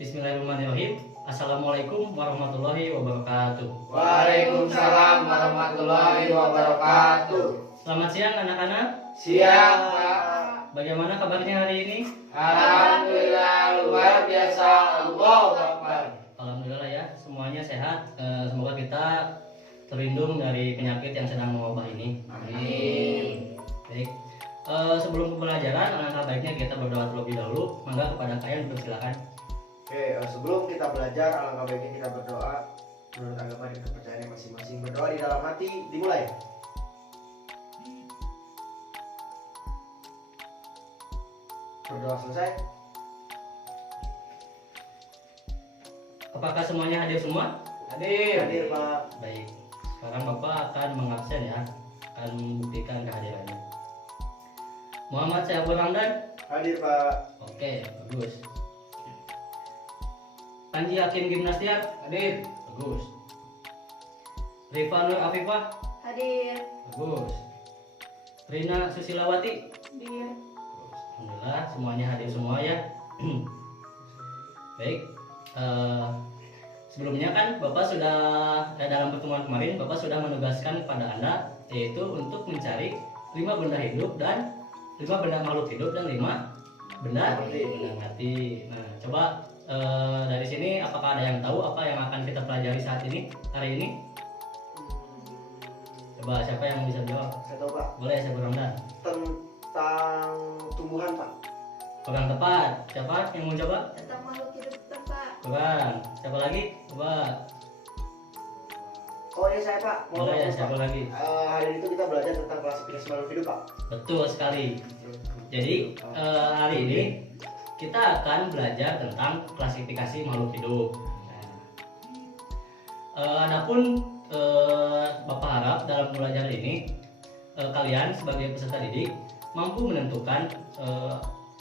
Bismillahirrahmanirrahim. Assalamualaikum warahmatullahi wabarakatuh. Waalaikumsalam warahmatullahi wabarakatuh. Selamat siang anak-anak. Siang, Pak. Bagaimana kabarnya hari ini? Alhamdulillah luar biasa. Allahu Akbar. Alhamdulillah ya, semuanya sehat. Semoga kita terlindung dari penyakit yang sedang mewabah ini. Amin. Baik. Sebelum pembelajaran, alangkah baiknya kita berdoa terlebih dahulu. Mangga kepada kalian dipersilakan. Oke, sebelum kita belajar, alangkah baiknya kita berdoa menurut agama dan kepercayaan masing-masing. Berdoa di dalam hati, dimulai. Berdoa selesai. Apakah semuanya hadir semua? Hadir, Pak. Baik. Sekarang Bapak akan mengabsen ya, akan membuktikan kehadirannya. Muhammad Syahbul Ramdan. Hadir, Pak. Oke, bagus. Panji Hakim Gimnastiar. Hadir. Bagus. Rifa Nur Afifah. Hadir. Bagus. Rina Susilawati. Hadir. Bagus. Alhamdulillah semuanya hadir semua ya. Baik. Sebelumnya kan Bapak sudah dalam pertemuan kemarin Bapak sudah menugaskan kepada Anda yaitu untuk mencari 5 benda hidup dan 5 benda makhluk hidup dan 5 benda mati. Nah, coba dari sini apakah ada yang tahu apa yang akan kita pelajari saat ini hari ini? Coba siapa yang bisa jawab? Saya tahu, Pak. Boleh saya Ramdan. Tentang tumbuhan, Pak. Kurang tepat. Siapa yang mau coba? Tentang makhluk hidup tempat. Kurang. Siapa lagi? Coba. Oh iya, saya, Pak. Boleh ya, siapa lagi? Hari itu kita belajar tentang klasifikasi makhluk hidup, Pak. Betul sekali. Jadi hari ini kita akan belajar tentang klasifikasi makhluk hidup. Adapun Bapak harap dalam belajar ini kalian sebagai peserta didik mampu menentukan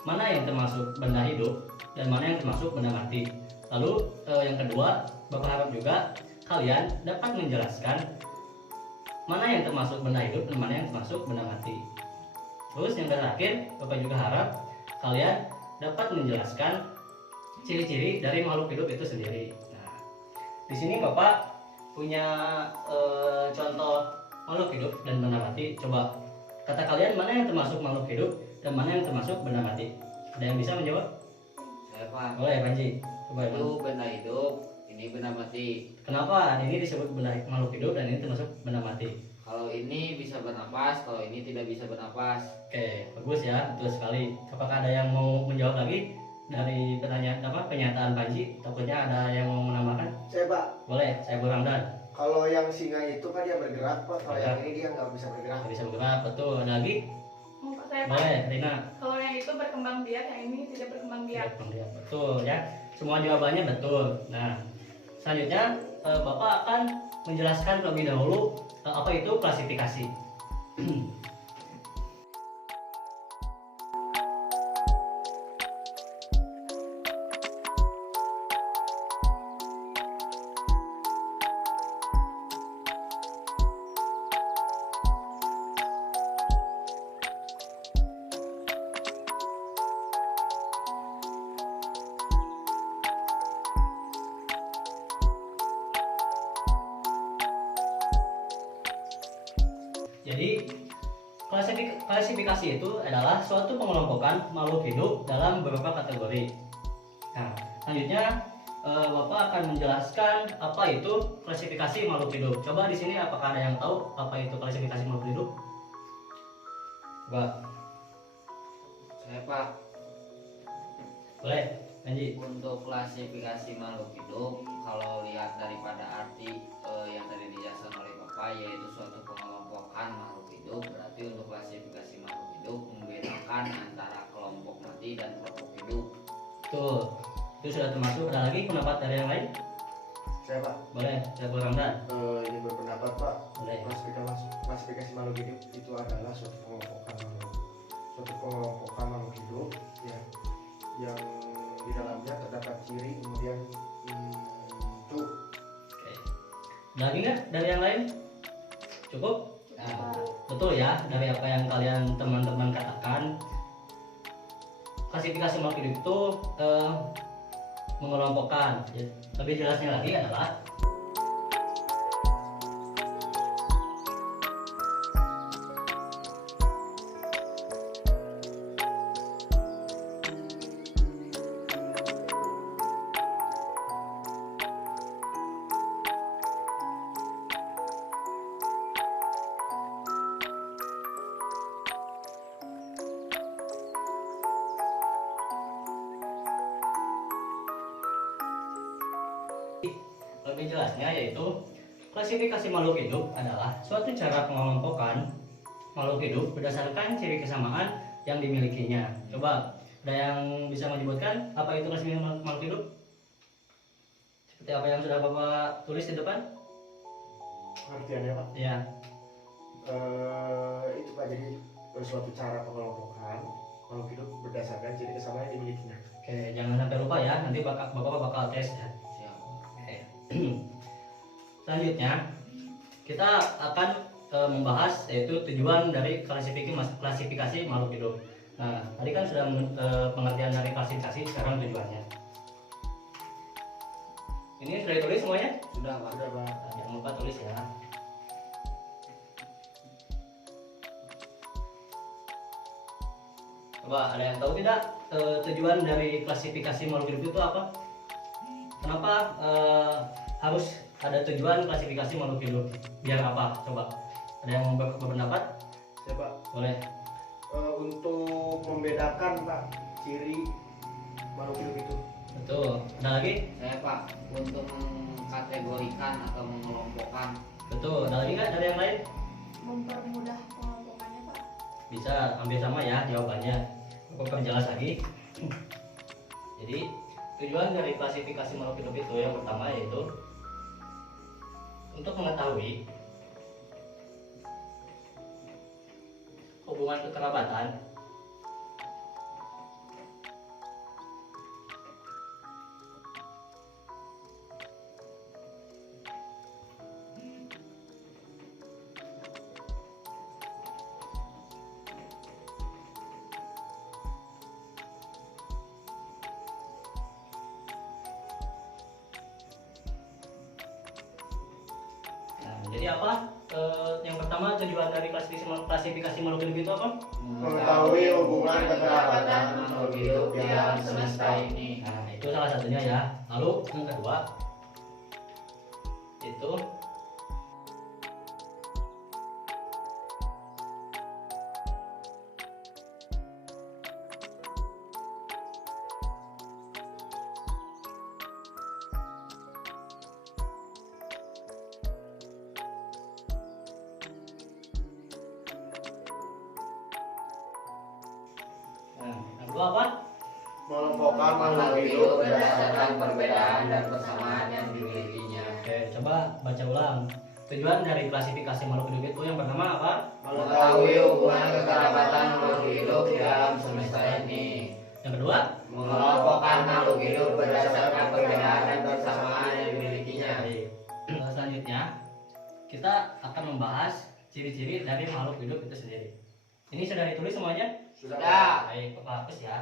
mana yang termasuk benda hidup dan mana yang termasuk benda mati. Lalu yang kedua, Bapak harap juga kalian dapat menjelaskan mana yang termasuk benda hidup dan mana yang termasuk benda mati. Terus yang terakhir, Bapak juga harap kalian dapat menjelaskan ciri-ciri dari makhluk hidup itu sendiri. Nah, di sini Bapak punya contoh makhluk hidup dan benda mati. Coba kata kalian mana yang termasuk makhluk hidup dan mana yang termasuk benda mati. Ada yang bisa menjawab? Saya, Pak. Boleh, Panji. Coba Itu benda hidup, ini benda mati. Kenapa ini disebut benda makhluk hidup dan ini termasuk benda mati? Kalau ini bisa bernapas, kalau ini tidak bisa bernapas. Oke, bagus ya, betul sekali. Apakah ada yang mau menjawab lagi dari pertanyaan pernyataan Panji? Takutnya ada yang mau menambahkan? Saya, Pak. Boleh, saya Ramdan. Kalau yang singa itu kan dia bergerak, Pak. Kalau Bergerak. yang ini dia nggak bisa bergerak. Nggak bisa bergerak, betul. Ada lagi? Oh, Pak, saya Pak. Boleh, Rina. Kalau yang itu berkembang biak, yang ini tidak berkembang biak. Betul ya. Semua jawabannya betul. Nah, selanjutnya Bapak akan menjelaskan terlebih dahulu apa itu klasifikasi. Jadi klasifikasi itu adalah suatu pengelompokan makhluk hidup dalam beberapa kategori. Nah, selanjutnya Bapak akan menjelaskan apa itu klasifikasi makhluk hidup. Coba di sini apakah ada yang tahu apa itu klasifikasi makhluk hidup? Coba. Saya, Pak. Boleh, Panji. Untuk klasifikasi makhluk hidup, kalau lihat daripada arti yang tadi dijelaskan oleh Bapak, yaitu suatu pengelompokan makhluk hidup, berarti untuk klasifikasi makhluk hidup membedakan antara kelompok mati dan kelompok hidup. Tuh, itu sudah termasuk. Ada lagi pendapat dari yang lain? Saya, Pak. Boleh, saya Ramdan. Ini berpendapat, Pak. Boleh. Klasifikasi makhluk hidup itu adalah suatu pengelompokan makhluk hidup yang di dalamnya terdapat ciri kemudian bentuk. Oke. Ada lagi nggak dari yang lain? Cukup? Nah, betul ya dari apa yang kalian teman-teman katakan. Klasifikasi makhluk hidup itu mengelompokkan. Lebih jelasnya lagi adalah lebih jelasnya yaitu klasifikasi makhluk hidup adalah suatu cara pengelompokan makhluk hidup berdasarkan ciri kesamaan yang dimilikinya. Coba ada yang bisa menyebutkan apa itu klasifikasi makhluk hidup? Seperti apa yang sudah Bapak tulis di depan? Artiannya Pak? Ya, Itu Pak, jadi suatu cara pengelompokan makhluk hidup berdasarkan ciri kesamaan yang dimilikinya. oke, jangan sampai lupa ya, nanti Bapak bakal tes ya. Siap. Oke. Selanjutnya kita akan membahas yaitu tujuan dari klasifikasi makhluk hidup. Nah, tadi kan sudah pengertian dari klasifikasi, sekarang tujuannya. Ini sudah ditulis semuanya? Sudah Pak. Udah Pak. Nah, jangan lupa tulis ya. Coba ada yang tahu tidak tujuan dari klasifikasi makhluk hidup itu apa? Kenapa harus ada tujuan klasifikasi makhluk hidup? Biar apa? Coba ada yang berpendapat? Saya Pak, Boleh. untuk membedakan Pak ciri makhluk hidup itu. Betul. Ada lagi? Saya Pak, untuk mengkategorikan atau mengelompokkan. Betul. Ada lagi nggak dari yang lain? Mempermudah pengelompokannya Pak. Bisa hampir sama ya jawabannya. Aku perjelas lagi. Jadi tujuan dari klasifikasi makhluk hidup itu yang pertama yaitu untuk mengetahui hubungan kekerabatan jadi apa? Yang pertama tujuan dari klasifikasi makhluk hidup itu apa? Mengetahui hubungan kekerabatan makhluk hidup di alam semesta ini. Nah, itu salah satunya ya. Lalu yang kedua itu yang kedua apa? mengelompokkan makhluk Makhluk hidup hidup berdasarkan berdasarkan perbedaan dan persamaan yang dimilikinya. Oke, coba baca ulang. Tujuan dari klasifikasi makhluk hidup itu yang pertama apa? Mengetahui hubungan kekerabatan makhluk hidup di alam semesta ini. Yang kedua? Mengelompokkan makhluk hidup berdasarkan perbedaan dan persamaan yang dimilikinya. Baik. Selanjutnya kita akan membahas ciri-ciri dari makhluk hidup itu sendiri. Ini sudah ditulis semuanya? Sudah. Baik, Bapak hapus ya.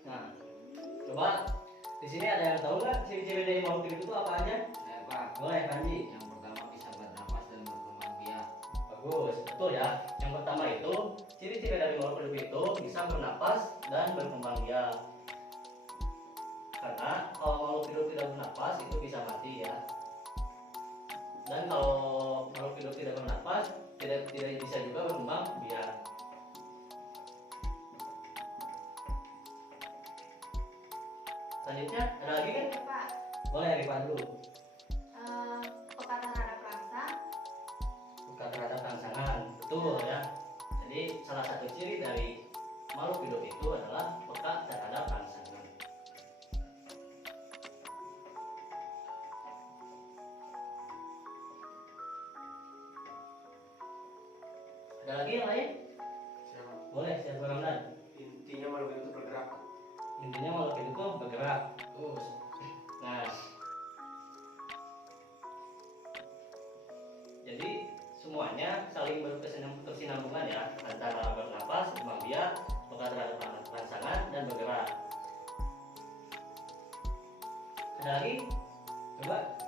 Nah, coba di sini ada yang tahu nggak ciri-ciri dari makhluk hidup itu apa aja? Saya Pak. Boleh, Panji. Yang pertama bisa bernapas dan berkembang biak. Bagus, betul ya. Yang pertama itu ciri-ciri dari makhluk hidup itu bisa bernapas dan berkembang biak. Karena kalau makhluk hidup tidak bernapas itu bisa mati ya. Dan kalau makhluk hidup tidak bernapas tidak bisa juga berkembang biak. Selanjutnya ada lagi kan? Iya, Pak. Boleh Rifa dulu. Peka terhadap rasa. Bukan terhadap rangsangan, betul ya. Jadi salah satu ciri dari makhluk hidup itu adalah peka terhadap rangsangan. Ada Ada lagi yang lain? Boleh, siapa Ramdan? Intinya makhluk hidup itu bergerak. Intinya makhluk hidup itu bergerak. Nah, jadi semuanya saling berkesinambungan ya, antara bernapas, kembang biak, peka terhadap rangsangan, dan bergerak. Ada lagi? Coba.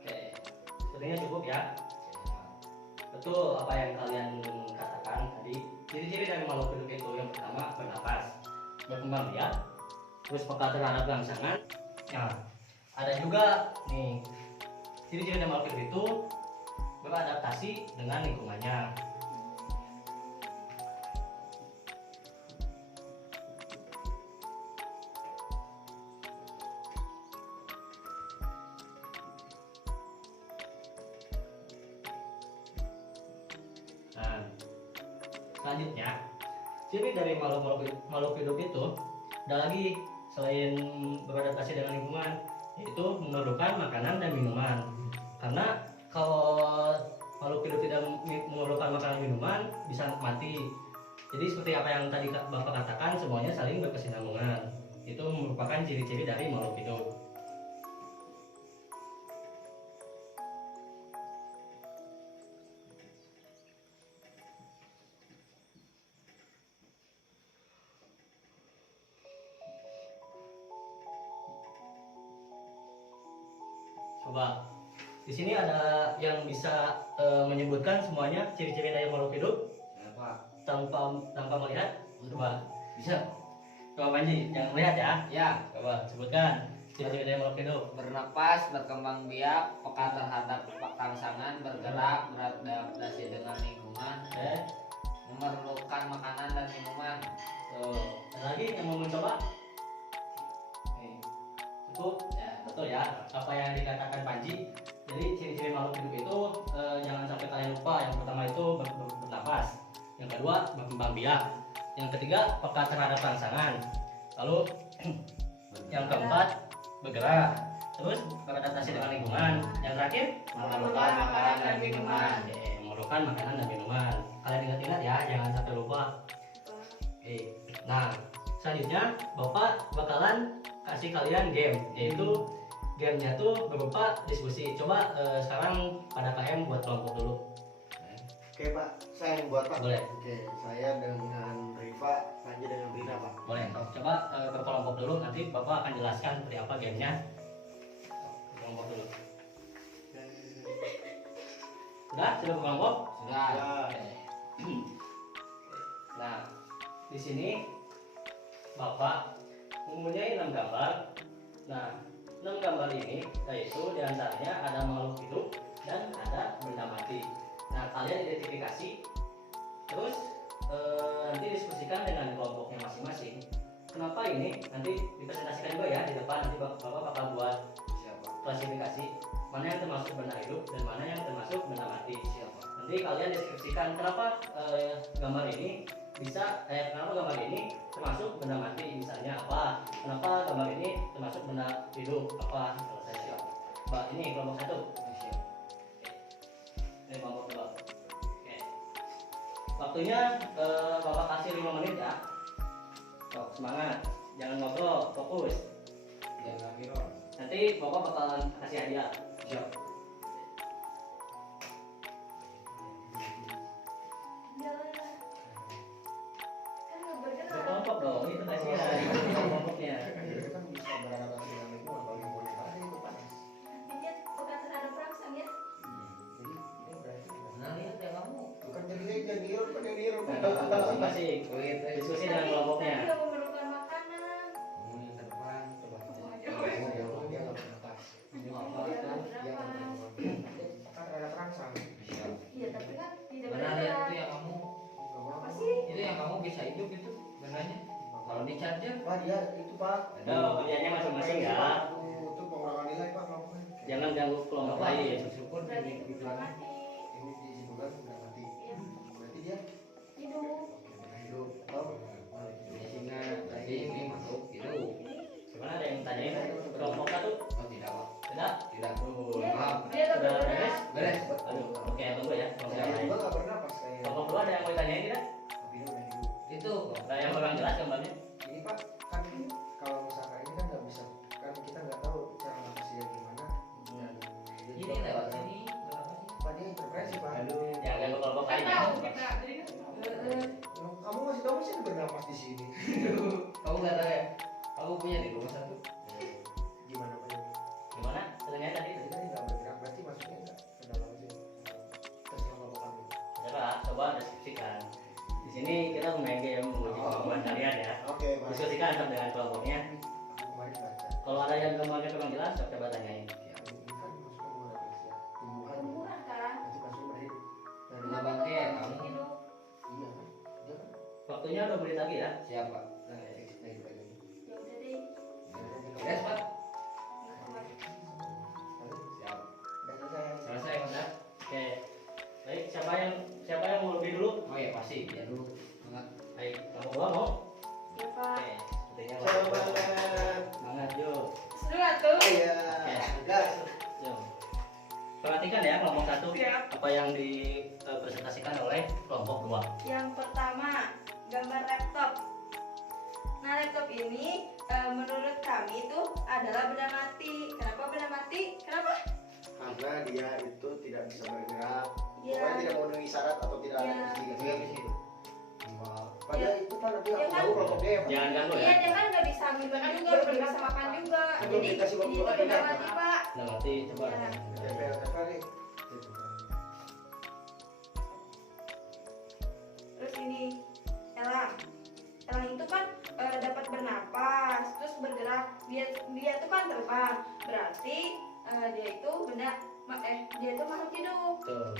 Oke, sepertinya cukup ya. Betul apa yang kalian katakan tadi. Ciri-ciri dari makhluk hidup itu yang pertama bernapas, berkembang biak, terus peka terhadap rangsangan. Nah, ada juga nih ciri-ciri dari makhluk hidup itu beradaptasi dengan lingkungannya. Nah, selanjutnya ciri dari makhluk hidup itu ada lagi selain beradaptasi dengan lingkungan, yaitu memerlukan makanan dan minuman. Karena kalau makhluk hidup tidak memerlukan makanan dan minuman bisa mati. Jadi seperti apa yang tadi Bapak katakan, semuanya saling berkesinambungan. Itu merupakan ciri-ciri dari makhluk hidup. Coba di sini ada yang bisa menyebutkan semuanya ciri-ciri dari makhluk hidup tanpa melihat. Coba bisa. Coba Panji, jangan melihat ya. Ya, Coba sebutkan ciri-ciri dari makhluk hidup. bernapas, berkembang biak, peka terhadap rangsangan, bergerak, beradaptasi dengan lingkungan, memerlukan makanan dan minuman. Tuh, ada lagi yang mau mencoba? Nih, cukup ya, betul ya apa yang dikatakan Panji. Jadi ciri-ciri makhluk hidup itu jangan sampai kalian lupa. Yang pertama itu bernapas, yang kedua berkembang biak, yang ketiga peka terhadap rangsangan, lalu yang keempat bergerak, terus beradaptasi dengan lingkungan, yang terakhir Memerlukan makanan dan minuman. memerlukan makanan dan minuman. Kalian ingat-ingat ya, jangan sampai lupa. Oke. Nah, selanjutnya Bapak bakalan kasih kalian game, yaitu gamenya tuh berupa diskusi. Coba sekarang pada KM buat kelompok dulu. Oke Pak, saya yang buat Pak. Boleh. Oke, saya dengan Riva, Panji dengan Brina Pak. Boleh. Coba berkelompok dulu, nanti Bapak akan jelaskan seperti apa gamenya. Berkelompok dulu. Sudah berkelompok? Sudah. Ya. Nah, di sini Bapak mempunyai 6 gambar. Nah, 6 gambar ini yaitu diantaranya ada makhluk hidup dan ada benda mati. Nah, kalian identifikasi, terus nanti diskusikan dengan kelompoknya masing-masing. Kenapa ini? Nanti dipresentasikan juga ya di depan. Nanti Bapak bakal buat klasifikasi mana yang termasuk benda hidup dan mana yang termasuk benda mati. Nanti kalian deskripsikan kenapa gambar ini bisa kenapa gambar ini termasuk benda mati, misalnya apa, kenapa gambar ini termasuk benda hidup, apa. Selesai. Mbak, ini kelompok 1. Ini kelompok 2. Oke. Waktunya Bapak kasih 5 menit ya. Sok, semangat, jangan ngobrol, fokus. Nanti Bapak bakalan kasih hadiah. Siap. Kan nggak bergerak. Berkelompok dong, itu kasih ya kelompoknya. Itu kan bisa beradaptasi dengan lingkungan, kalau lingkungan panas itu panas. Artinya bukan terhadap rangsang ya. Jadi ini berarti Nah, lihat ya kamu. bukan jadi niru, bukan jadi niru. Masing-masing diskusi dengan kelompoknya. Tidak memerlukan makanan. Yang ke depan. Coba. Oh, Dia nggak bernapas. Dia Dia berapa? kan ada perangsang. Iya, tapi kan tidak Benar lihat bergerak. itu yang kamu. Apa sih? Itu yang kamu bisa hidup itu benarnya. Kalau di charger Pak dia itu Pak. Ada kerjanya masing-masing ya. Itu pengurangan nilai Pak kelompoknya. Jangan ganggu kelompok apa lain. syukur Berarti ini itu sudah mati. Ini disimpulkan sudah mati. Iya. Berarti dia Hidup. hidup. Oh, malah hidup. ya, sehingga tadi ini makhluk hidup. Gimana, ada yang tanyain kelompok 1? Oh tidak pak, Tidak? tidak. Tuh, Dia maaf. dia udah Sudah bergerak. beres? Beres. Aduh, oke, tunggu ya. Kelompok yang lain. kurang jelas gambarnya. Ini Pak, kan kalau misalkan ini kan nggak bisa, kan kita nggak tahu cara ngatasinya gimana. Dan Ini lewat sini. Pak dia intervensi Pak. Jangan kelompok Kan lain. tahu kita, jadi kan Kamu masih tahu sih bernapas di sini. Kamu nggak tahu ya? Aku punya di rumah satu. Gimana Pak? Gimana? Ternyata tadi. Tadi kan nggak bergerak, berarti masuknya nggak ke dalam sini. Terserah Bapak kami. Coba deskripsikan. Di sini kita main game menguji kemampuan kalian ya. Oke Pak. Diskusikan antar dengan kelompoknya. Aku kemarin baca. Kalau ada yang gambarnya kurang jelas, coba tanyain. Ya, ini kan masuknya murah ya. Tumbuhan. murah kan. Nanti masuk dari Nggak bangke ya kamu. Hidup. iya kan? Dia kan. Waktunya 2 menit lagi ya. Siapa? Nah, ya, lagi. Ya udah deh. Beres Pak. Nggak kuat. Siap. Udah selesai. Selesai Mas ya? Oke. Baik, siapa yang mau lebih dulu? Oh ya pasti dia dulu. Semangat. Baik, kamu dua mau? Ya Pak. Oke, sepertinya Semangat. semangat yuk. Sudah tuh. Iya. Gas. Yuk. Perhatikan ya kelompok 1 Siap. apa yang dipresentasikan oleh kelompok 2. Yang pertama, gambar laptop. Nah, laptop ini menurut kami itu adalah benda mati. Kenapa benda mati? Kenapa? Karena dia itu tidak bisa bergerak. Ya. Pokoknya tidak memenuhi syarat atau tidak ada Ya. insting. Itu. Padahal itu kan nanti Ya aku kan? tahu kelompok dia. Pak. Jangan ganggu Iya, ya. dia kan nggak bisa minum juga, nggak bisa makan juga. Belum Jadi dikasih waktu ini tuh lagi, benda Pak. mati, Pak. Udah mati, coba. Ya. Apa nih? Terus ini elang. Elang itu kan dapat bernapas, terus bergerak. Dia tuh kan terbang. Berarti dia itu dia itu makhluk hidup. Tuh.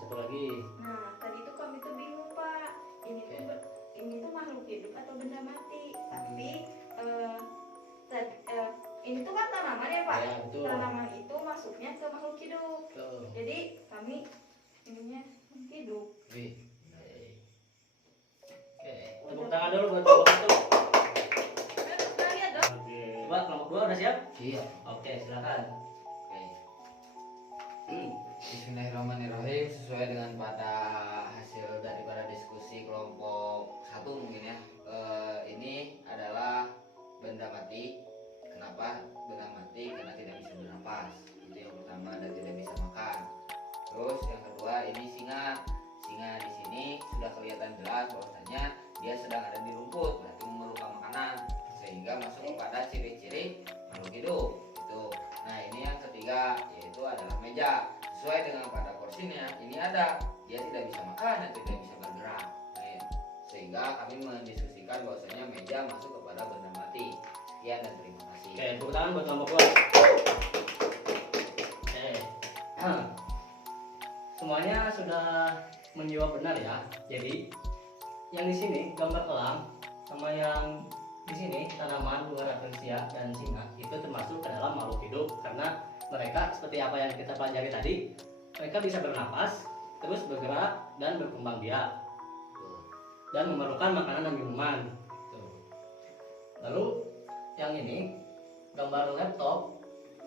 Satu lagi. Nah, tadi tuh kami tuh bingung, Pak. Ini tuh makhluk hidup atau benda mati? Tapi ini tuh kan tanaman ya, Pak. Ya, betul. Tanaman itu masuknya ke makhluk hidup. Tuh. Jadi kami ininya hidup. Wih. Oke, tepuk tangan dulu buat kelompok 1. Kita lihat dong. Oke. Coba kelompok 2 udah siap? Iya. Oke, silakan. Oke. Bismillahirrahmanirrahim. Sesuai dengan pada hasil daripada diskusi kelompok 1 mungkin ya. Ini adalah benda mati. Kenapa benda mati? Karena tidak bisa bernapas. Itu yang pertama, dan tidak bisa makan. Terus yang kedua ini singa. Singa di sini sudah kelihatan jelas bahwasanya dia sedang ada di rumput, berarti memerlukan makanan, sehingga masuk kepada ciri-ciri makhluk hidup. Itu. Nah ini yang ketiga yaitu adalah meja. Sesuai dengan pada porsinya ini ada, dia tidak bisa makan dan tidak bisa bergerak. Nah, sehingga kami mendiskusikan bahwasanya meja masuk kepada benda mati. Sekian dan terima kasih. Oke, tepuk tangan buat kelompok 2. Oke. Semuanya sudah menjawab benar ya. Jadi yang di sini gambar elang sama yang di sini tanaman, bunga rafflesia dan singa itu termasuk ke dalam makhluk hidup karena mereka seperti apa yang kita pelajari tadi, mereka bisa bernapas, terus bergerak dan berkembang biak dan memerlukan makanan dan minuman. Tuh. Lalu yang ini gambar laptop,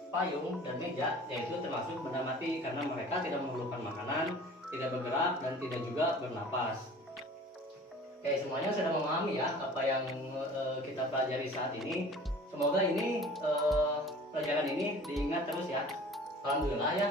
payung dan meja yaitu termasuk benda mati karena mereka tidak memerlukan makanan, tidak bergerak dan tidak juga bernapas. Oke, semuanya sudah memahami ya apa yang kita pelajari saat ini. Semoga ini pelajaran ini diingat terus ya. Alhamdulillah ya,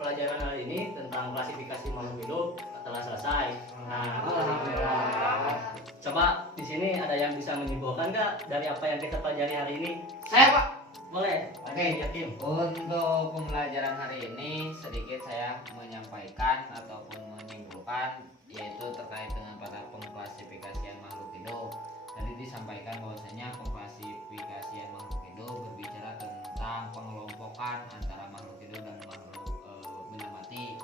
pelajaran hari ini tentang klasifikasi makhluk hidup telah selesai. Nah, Alhamdulillah. coba di sini ada yang bisa menyimpulkan nggak dari apa yang kita pelajari hari ini? Saya Pak. Boleh. Oke. Yakin. Untuk pembelajaran hari ini sedikit saya menyampaikan ataupun menyimpulkan yaitu terkait dengan pada pengklasifikasian makhluk hidup. Tadi disampaikan bahwasanya pengklasifikasian makhluk hidup berbicara tentang pengelompokan antara makhluk hidup dan makhluk benda mati.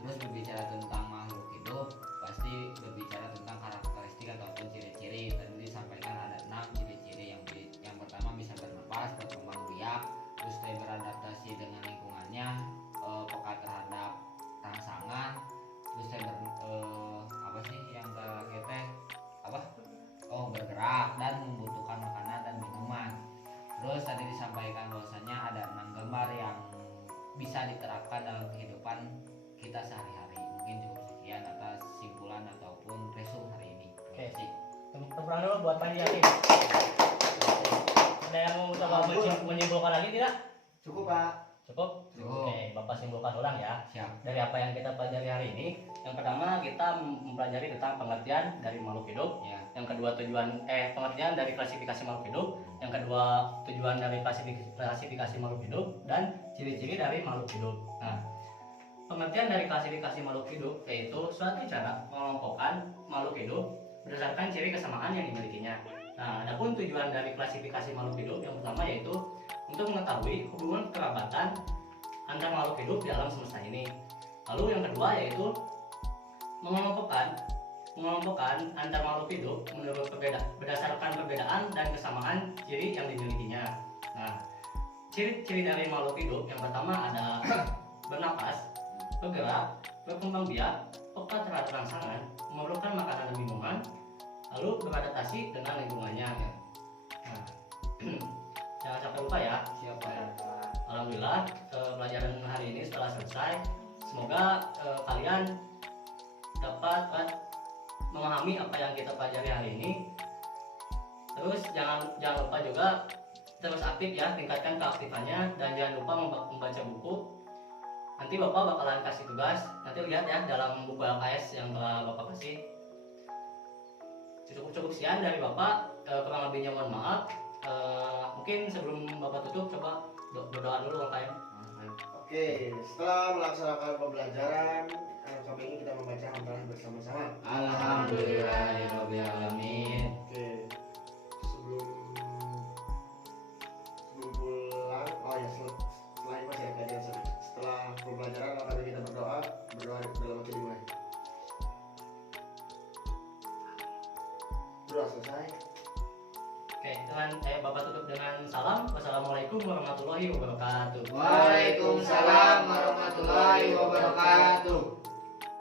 Terus berbicara tentang makhluk hidup pasti berbicara tentang karakteristik ataupun ciri-ciri. Tadi disampaikan ada 6 ciri-ciri. Yang pertama bisa bernapas, berkembang biak, terus dia beradaptasi dengan lingkungannya, peka terhadap rangsangan, terus dia apa sih yang terakhir teh apa? Oh, bergerak dan membutuhkan makanan dan minuman. Terus tadi disampaikan bahwasanya ada 6 gambar yang bisa diterapkan dalam kehidupan kita sehari-hari. Mungkin cukup sekian atas simpulan ataupun resum hari ini. Oke. Terima kasih. Tepuk tangan dulu buat panitia tim. Ada yang mau coba menyimpulkan lagi tidak? Cukup Pak. Cukup? Cukup. Oke, Bapak simpulkan ulang ya. Siap. Dari apa yang kita pelajari hari ini, yang pertama kita mempelajari tentang pengertian dari makhluk hidup. Ya. Yang kedua pengertian dari klasifikasi makhluk hidup. Yang kedua tujuan dari klasifikasi makhluk hidup dan ciri-ciri dari makhluk hidup. Nah, pengertian dari klasifikasi makhluk hidup yaitu suatu cara mengelompokkan makhluk hidup berdasarkan ciri kesamaan yang dimilikinya. Nah, adapun tujuan dari klasifikasi makhluk hidup yang pertama yaitu untuk mengetahui hubungan kerabatan antar makhluk hidup di alam semesta ini. Lalu yang kedua yaitu mengelompokkan antar makhluk hidup menurut berdasarkan perbedaan dan kesamaan ciri yang dimilikinya. Nah, ciri-ciri dari makhluk hidup yang pertama ada bernapas, bergerak, berkembang biak, peka terhadap rangsangan, memerlukan makanan dan minuman, lalu beradaptasi dengan lingkungannya. Nah, jangan sampai lupa ya. Siapa ya? Alhamdulillah pelajaran hari ini setelah selesai. Semoga kalian dapat memahami apa yang kita pelajari hari ini. Terus jangan lupa juga terus aktif ya, tingkatkan keaktifannya dan jangan lupa membaca buku. Nanti Bapak bakalan kasih tugas. Nanti lihat ya dalam buku LKS yang telah Bapak kasih. Cukup sekian dari Bapak. Kurang lebihnya mohon maaf. Mungkin sebelum Bapak tutup coba berdoa dulu KM. Oke, setelah melaksanakan pembelajaran kami ini kita membaca hamdalah bersama-sama. Alhamdulillahirabbil alamin. Oke, sebelum pulang, oh ya setelah ini masih ada kajian setelah pembelajaran kami kita berdoa dalam waktu dimulai. Doa selesai. Oke, dengan Bapak tutup dengan salam. Wassalamualaikum warahmatullahi wabarakatuh. Waalaikumsalam warahmatullahi wabarakatuh.